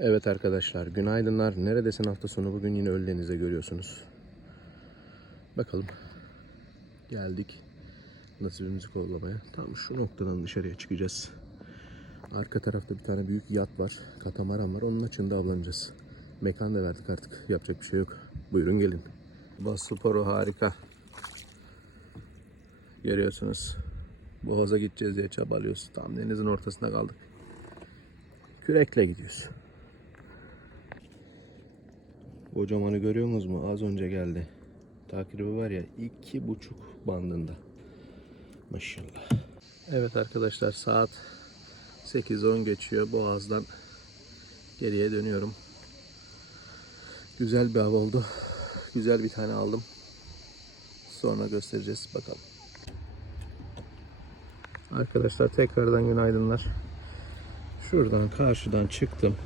Evet arkadaşlar günaydınlar. Neredesin hafta sonu? Bugün yine Ölüdeniz'de görüyorsunuz. Bakalım. Geldik. Nasibimizi kollamaya. Tam şu noktadan dışarıya çıkacağız. Arka tarafta bir tane büyük yat var. Katamaran var. Onun açığında avlanacağız. Mekan da verdik artık. Yapacak bir şey yok. Buyurun gelin. Bas sporu harika. Görüyorsunuz. Boğaz'a gideceğiz diye çabalıyoruz. Tam denizin ortasında kaldık. Kürekle gidiyoruz. Kocamanı görüyorsunuz mu? Az önce geldi. Takribi var ya iki buçuk bandında. Maşallah. Evet arkadaşlar saat 8-10 geçiyor. Boğaz'dan geriye dönüyorum. Güzel bir av oldu. Güzel bir tane aldım. Sonra göstereceğiz. Bakalım. Arkadaşlar tekrardan günaydınlar. Şuradan karşıdan çıktım.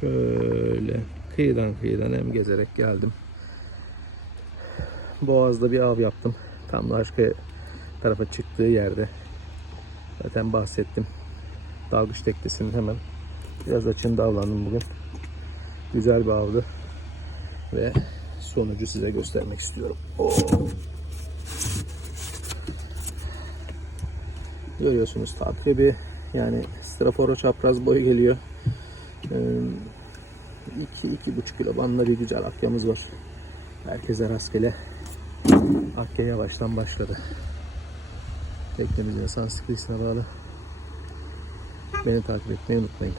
Şöyle kıyıdan kıyıdan hem gezerek geldim. Boğaz'da bir av yaptım. Tam başka tarafa çıktığı yerde. Zaten bahsettim. Dalgıç teknesinin hemen biraz açığında avlandım bugün. Güzel bir avdı. Ve sonucu size göstermek istiyorum. Oo. Görüyorsunuz takribi yani straforo çapraz boyu geliyor. Ee, 2-2,5 kilo bandında bir güzel akyamız var. Herkese rastgele. Akya yavaştan başladı. Teknemizin esans kıyısına bağlı. Beni takip etmeyi unutmayın.